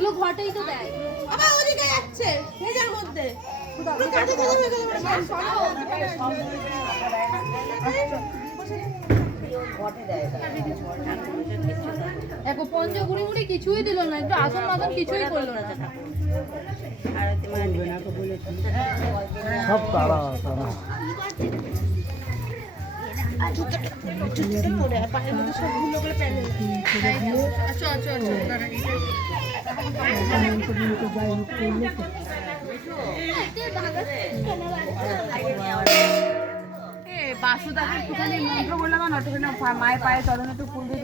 এগুলো ঘটেই তো দেয়। আবার ওদিকে যাচ্ছে ভেজার মধ্যে দেখো পঞ্চগুড়ি মুড়ি কিছুই দিল না, একটু আসন মাসন কিছুই করলো না। সব তারা তারা পায়ের মধ্যে সব গুলো করে প্যান্ডেল বাসুদাকে একটুখানি মন্ত্র বললাম না, মায়ের পায়ে চরণে একটু ফুল দিয়ে